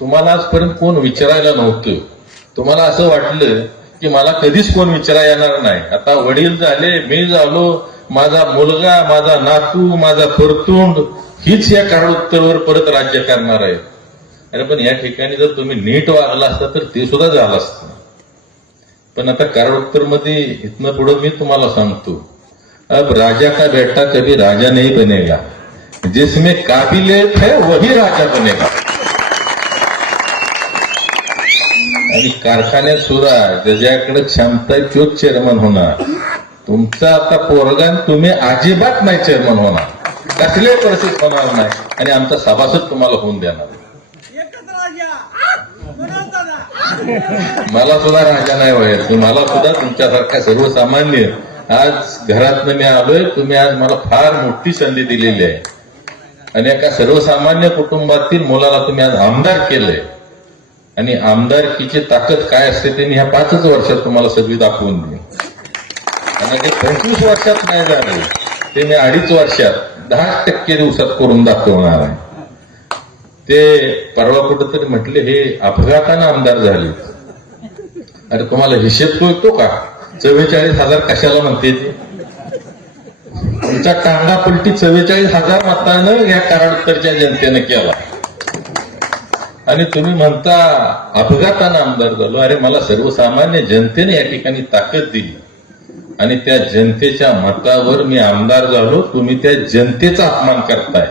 तुम्हाला आजपर्यंत कोण विचारायला नव्हतं. तुम्हाला असं वाटलं की मला कधीच कोण विचारा येणार नाही. आता वडील झाले मी झालो माझा मुलगा माझा नातू माझा परतुंड हीच या कारणोत्तरवर परत राज्य करणार आहे. अरे पण या ठिकाणी जर तुम्ही नीट वागला असता तर ते सुद्धा झालं असतं. पण आता कारणोत्तरमध्ये इथनं पुढं मी तुम्हाला सांगतो. अब राजा का बेटा कभी राजा नाही बनेगा. जिसमें काबिलियत है वही राजा बनेगा. आणि कारखान्यात सुद्धा ज्याच्याकडे क्षमता आहे तोच चेअरमन होणार. तुमचा आता पोरगा तुम्ही अजिबात नाही चेअरमन होणार. कसल्याही परिस्थितीत होणार नाही. आणि आमचा सभासद तुम्हाला होऊन देणार. मला सुद्धा राजा नाही व्हायचं मला सुद्धा तुमच्यासारख्या सर्वसामान्य आज घरातनं मी आलोय. तुम्ही आज मला फार मोठी संधी दिलेली आहे. आणि एका सर्वसामान्य कुटुंबातील मुलाला तुम्ही आज आमदार केलंय. आणि आमदारकीची ताकद काय असते ते मी ह्या पाचच वर्षात तुम्हाला सगळी दाखवून देईन. आणि ते पंचवीस वर्षात नाही झालं ते मी अडीच वर्षात दहा टक्के दिवसात करून दाखवणार आहे. ते परवा कुठंतरी म्हटले हे अपघातानं आमदार झाले. अरे तुम्हाला हिशेब कळतो का? चव्वेचाळीस हजार कशाला म्हणते ते? तुमचा कांदा पलटी चव्वेचाळीस हजार मतानं या कराडकरच्या जनतेनं केला. आणि तुम्ही म्हणता अपघातानं आमदार झालो. अरे मला सर्वसामान्य जनतेने या ठिकाणी ताकद दिली. आणि त्या जनतेच्या मतावर मी आमदार झालो. तुम्ही त्या जनतेचा अपमान करताय.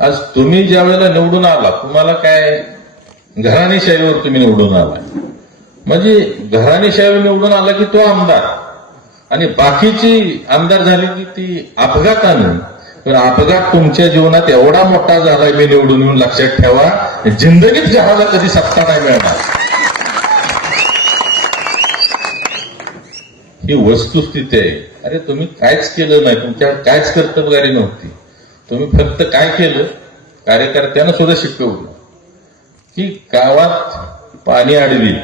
आज तुम्ही ज्या वेळेला निवडून आला तुम्हाला काय घराणेशाहीवर तुम्ही निवडून आलाय? म्हणजे घराणेशाहीवर निवडून आला की तो आमदार. आणि बाकीची आमदार झाली की ती अपघातानं तर अपघात तुमच्या जीवनात एवढा मोठा झालाय मी निवडून येऊन लक्षात ठेवा. जिंदगीत जहाजा कधी सत्ता नाही मिळणार. ही वस्तुस्थिती आहे. अरे तुम्ही कायच केलं नाही. तुमच्या कायच कर्तबगारी नव्हती. तुम्ही फक्त काय केलं? कार्यकर्त्यांना सुद्धा शिकवलं. की गावात पाणी अडवी.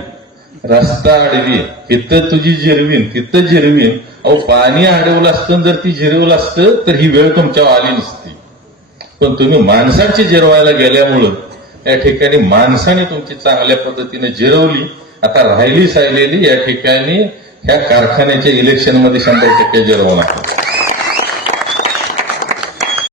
रस्ता अडवी तिथं तुझी जिरवीन तिथं जिरवीन. अहो पाणी अडवलं असतं जर ती जिरवलं असतं तर ही वेळ तुमच्यावर आली नसती. पण तुम्ही माणसाची जिरवायला गेल्यामुळं या ठिकाणी माणसाने तुमची चांगल्या पद्धतीने जिरवली आता राहिली सायलेली या ठिकाणी ह्या कारखान्याच्या इलेक्शनमध्ये शंभर टक्के जिरवणार.